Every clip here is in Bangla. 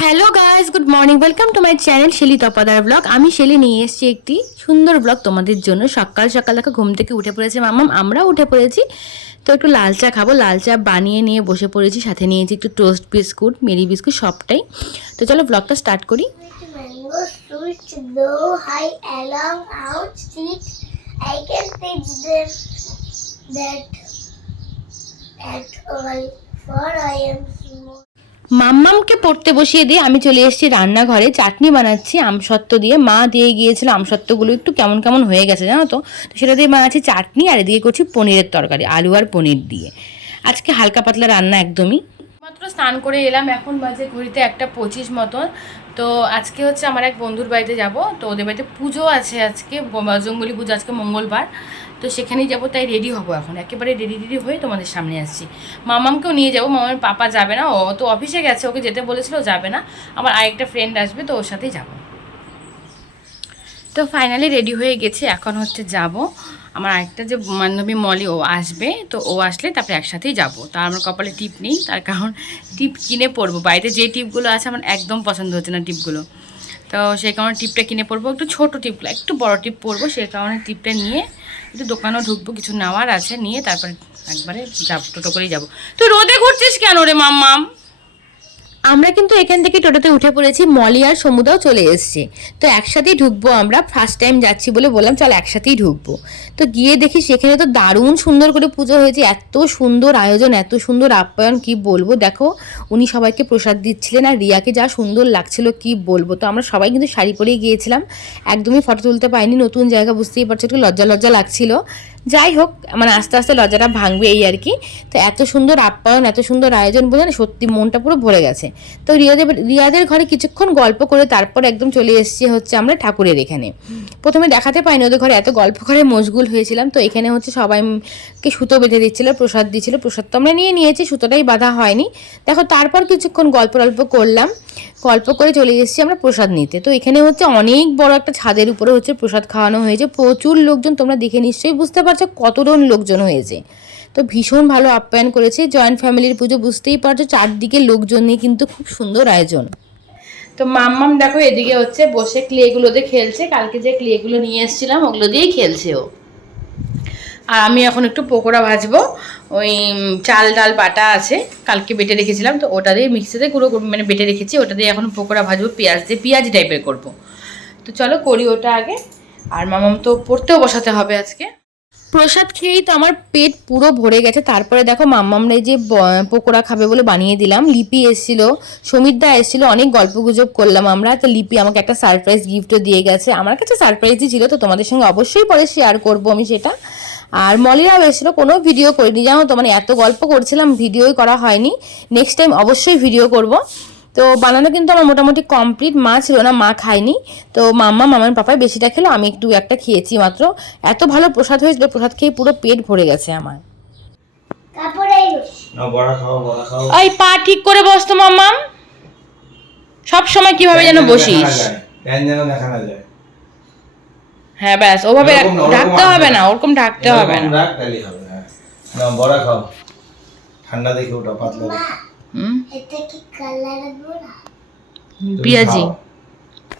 Hello guys, good morning. Welcome to my channel Shelly Tapadar blog. আমি শেলি নিয়ে এসেছি একটি সুন্দর ব্লগ তোমাদের জন্য। সকাল সকাল দেখো ঘুম থেকে উঠে পড়েছে মাম্মাম, আমরাও উঠে পড়েছি। তো একটু লাল চা খাবো, লাল চা বানিয়ে নিয়ে বসে পড়েছি। সাথে নিয়েছি একটু টোস্ট বিস্কুট, মেরি বিস্কুট, সবটাই। তো চলো ব্লগটা স্টার্ট করি। Mango sweet, low, high, along, out, street. I can teach them that at all, for I am small. মাম্মামকে পড়তে বসিয়ে দিয়ে আমি চলে এসেছি রান্নাঘরে। চাটনি বানাচ্ছি আমসত্ত্ব দিয়ে। মা দিয়ে গিয়েছিল আমসত্ত্বগুলো, একটু কেমন কেমন হয়ে গেছে জানো তো। তো সেটা দিয়ে বানাচ্ছি চাটনি, আর এদিকে করছি পনিরের তরকারি, আলু আর পনির দিয়ে। আজকে হালকা পাতলা রান্না একদমই। মাত্র স্নান করে এলাম, এখন বাজে ঘড়িতে 1:25 মতন। তো আজকে হচ্ছে আমার এক বন্ধুর বাড়িতে যাব। তো ওদের বাড়িতে পুজো আছে আজকে, বজরংবলী পুজো আজকে মঙ্গলবার। তো সেখানেই যাবো, তাই রেডি হবো এখন। একেবারে রেডি হয়ে তোমাদের সামনে আসছি। মামামকেও নিয়ে যাবো, মামার পাপা যাবে না, ও তো অফিসে গেছে, ওকে যেতে বলেছিল, যাবে না। আমার আরেকটা ফ্রেন্ড আসবে, তো ওর সাথেই যাবো। তো ফাইনালি রেডি হয়ে গেছে, এখন হচ্ছে যাব। আমার আরেকটা যে বান্ধবী মলি, ও আসবে। তো ও আসলে তারপরে একসাথেই যাব। তার আমার কপালে টিপ নেই, তার কারণ টিপ কিনে পরবো। বাড়িতে যে টিপগুলো আছে আমার একদম পছন্দ হচ্ছে না টিপগুলো। তো সেই কারণে টিপটা কিনে পরবো, একটু ছোটো টিপগুলো, একটু বড় টিপ পরবো। সেই কারণে টিপটা নিয়ে একটু দোকানেও ঢুকবো, কিছু নেওয়ার আছে, নিয়ে তারপরে একবারে যাবো, টোটো করেই যাবো। তুই রোদে ঘুরছিস কেন রে মাম্মাম? আমরা কিন্তু এখান থেকে টোটোতে উঠে পড়েছি, মলি আর সমুদাও চলে এসছে। তো একসাথেই ঢুকবো, আমরা ফার্স্ট টাইম যাচ্ছি বলে বললাম চল একসাথেই ঢুকবো। তো গিয়ে দেখি সেখানে তো দারুণ সুন্দর করে পুজো হয়েছে, এত সুন্দর আয়োজন, এত সুন্দর আপ্যায়ন, কি বলবো। দেখো উনি সবাইকে প্রসাদ দিচ্ছিলেন, আর রিয়াকে যা সুন্দর লাগছিল কি বলবো। তো আমরা সবাই কিন্তু শাড়ি পরেই গিয়েছিলাম, একদমই ফটো তুলতে পারিনি, নতুন জায়গা বুঝতেই পারছো, একটু লজ্জা লজ্জা লাগছিল। যাই হোক, মানে আস্তে আস্তে লজ্জাটা ভাঙবে এই আর কি। তো এত সুন্দর আপ্যায়ন, এত সুন্দর আয়োজন বলে না সত্যি মনটা পুরো ভরে গেছে। তো রিয়াদের ঘরে কিছুক্ষণ গল্প করে তারপর একদম চলে এসেছি হচ্ছে আমরা ঠাকুরের এখানে। প্রথমে দেখাতে পাইনি, ওদের ঘরে এত গল্প করে মশগুল হয়েছিলাম। তো এখানে হচ্ছে সবাইকে সুতো বেঁধে দিচ্ছিলো, প্রসাদ দিচ্ছিল। প্রসাদ তো আমরা নিয়ে নিয়েছি, সুতোটাই বাঁধা হয়নি। দেখো তারপর কিছুক্ষণ গল্প করলাম, গল্প করে চলে এসেছি আমরা প্রসাদ নিতে। তো এখানে হচ্ছে অনেক বড় একটা ছাদের উপরে হচ্ছে প্রসাদ খাওয়ানো হয়েছে, প্রচুর লোকজন, তোমরা দেখে নিশ্চয়ই বুঝতে পারছো কতজন লোকজন হয়েছে। তো ভীষণ ভালো আপ্যায়ন করেছে, জয়েন্ট ফ্যামিলির পুজো বুঝতেই পারছো, চারদিকে লোকজন নিয়ে কিন্তু খুব সুন্দর আয়োজন। তো মাম্মাম দেখো এদিকে হচ্ছে বসে ক্লেগুলোতে খেলছে, কালকে যে ক্লেগুলো নিয়ে এসেছিলাম ওগুলো দিয়েই খেলছে ও। আর আমি এখন একটু পকোড়া ভাজবো। ওই চাল ডাল বাটা আছে, কালকে বেটে রেখেছিলাম, তো ওটা দিয়ে মিক্সিতে গুঁড়ো মানে বেটে রেখেছি, ওটা দিয়ে এখন পকোড়া ভাজবো, পেঁয়াজ দিয়ে, পেঁয়াজি টাইপের করবো। তো চলো করি ওটা আগে। আর মামাম তো পড়তেও বসাতে হবে আজকে। প্রসাদ খেয়েই তো আমার পেট পুরো ভরে গেছে। তারপরে দেখো মাম্মামরা যে পকোড়া খাবে বলে বানিয়ে দিলাম। লিপি এসেছিল, সমিতদা এসেছিল, অনেক গল্পগুজব করলাম আমরা। তো লিপি আমাকে একটা সারপ্রাইজ গিফটও দিয়ে গেছে, আমার কাছে সারপ্রাইজই ছিল, তো তোমাদের সঙ্গে অবশ্যই পরে শেয়ার করবো আমি সেটা। আর মলিরাও এসেছিলো, কোনো ভিডিও করিনি জানো তো, মানে এত গল্প করছিলাম ভিডিওই করা হয়নি। নেক্সট টাইম অবশ্যই ভিডিও করব। তো বানানো কিন্তু আমার মোটামুটি কমপ্লিট, মা ছিল না, মা খায়নি। তো মামার পাপাই বেশিটা খেলো, আমি একটু একটা খেয়েছি মাত্র। এত ভালো প্রসাদ হয়েছিল, প্রসাদ খেয়ে পুরো পেট ভরে গেছে আমার। এই পা ঠিক করে বস তো মাম্মাম, সব সময় কিভাবে যেন বসিস। হ্যাঁ ব্যাস, ওভাবে ঢাকতে হবে না, ওরকম ঢাকতে হবে না। ঠান্ডা দেখে ওটা পাতলা এটা কি কালার গোলা? পেঁয়াজি,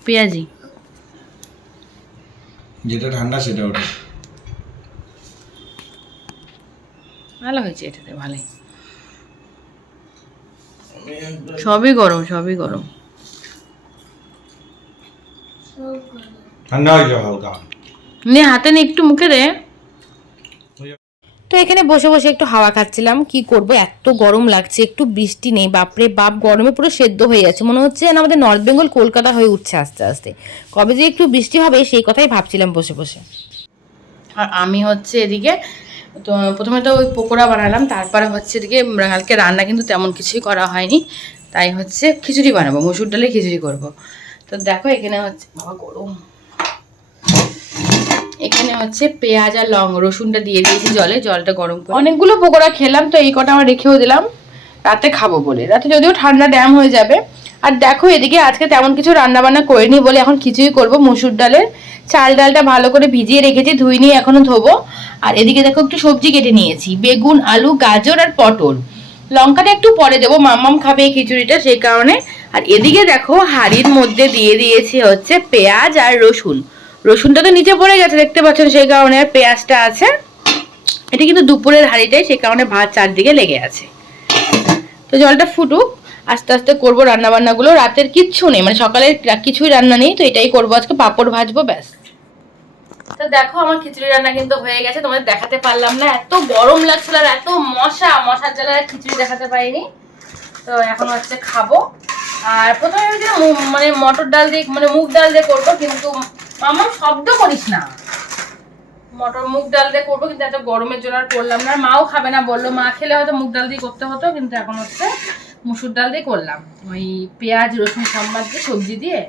পেঁয়াজি যেটা ঠান্ডা সেটা ওটা ভালো হয়েছে, এটাতে ভালোই। সবই গরম, সবই গরম। ঠান্ডা হয়ে যাবে হালকা, নে হাতে নে, একটু মুখে দে। তো এখানে বসে বসে একটু হাওয়া খাচ্ছিলাম, কি করব, এত গরম লাগছে, একটু বৃষ্টি নেই, বাপরে বাপ, গরমে পুরো সেদ্ধ হয়ে যাচ্ছে, মনে হচ্ছে না আমাদের নর্থ বেঙ্গল কলকাতা হয়ে উঠছে আস্তে আস্তে। কবে যে একটু বৃষ্টি হবে সেই কথাই ভাবছিলাম বসে বসে। আর আমি হচ্ছে এদিকে, তো প্রথমে তো ওই পকোড়া বানালাম, তারপরে হচ্ছে এদিকে কালকে রান্না কিন্তু তেমন কিছুই করা হয়নি, তাই হচ্ছে খিচুড়ি বানাবো, মসুর ডালে খিচুড়ি করব। তো দেখো এখানে হচ্ছে, বাবা গরম, এখানে হচ্ছে পেঁয়াজ আর রসুনটা দিয়ে দিয়েছি জলে, জলটা গরম করে। অনেকগুলো পকোড়া খেলাম, তো এই কটা আমার রেখেও দিলাম, রাতে খাবো বলে। রাতে যদিও ঠান্ডা ড্যাম হয়ে যাবে। আর দেখো এদিকে আজকে তেমন কিছু রান্না বান্না করিনি বলে এখন খিচুড়ি করব মসুর ডালের। চাল ডালটা ভালো করে ভিজিয়ে রেখেছি, ধুই নিয়ে এখনো ধোবো। আর এদিকে দেখো একটু সবজি কেটে নিয়েছি, বেগুন, আলু, গাজর আর পটল। লঙ্কাটা একটু পরে দেবো, মাম্মাম খাবে এই খিচুড়িটা সেই কারণে। আর এদিকে দেখো হাঁড়ির মধ্যে দিয়ে দিয়েছি হচ্ছে পেঁয়াজ আর রসুন। রসুনটা তো নিচে পড়ে গেছে দেখতে পাচ্ছেন, সেই কারণে আর পেঁয়াজটা আছে। এটা কিন্তু দুপুরের হাঁড়িটাই, সেই কারণে ভাত চারদিকে লেগে আছে। তো জলটা ফুটুক, আস্তে আস্তে করবো রান্না বান্নাগুলো। রাতের কিচ্ছু নেই, মানে সকালের কিছুই রান্না নেই, তো এটাই করবো আজকে, পাঁপড় ভাজবো ব্যাস। তো দেখো আমার খিচুড়ি রান্না কিন্তু হয়ে গেছে, তোমাদের দেখাতে পারলাম না, এত গরম লাগছিল আর এত মশার জ্বালায় খিচুড়ি দেখাতে পারিনি। তো এখন হচ্ছে খাবো। আর প্রথমে মানে মটর ডাল দিয়ে, মানে মুগ ডাল দিয়ে করবো, কিন্তু মামা শব্দ করিস না, মুগ ডাল দিয়ে করবো, কিন্তু এত গরমের জন্য আর করলাম না। মাও খাবে না বললো, মা খেলে হয়তো মুগ ডাল দিয়ে করতে হতো, কিন্তু এখন হচ্ছে মুসুর ডাল দিয়ে করলাম, ওই পেঁয়াজ রসুন সম্বাদ দিয়ে সবজি দিয়ে।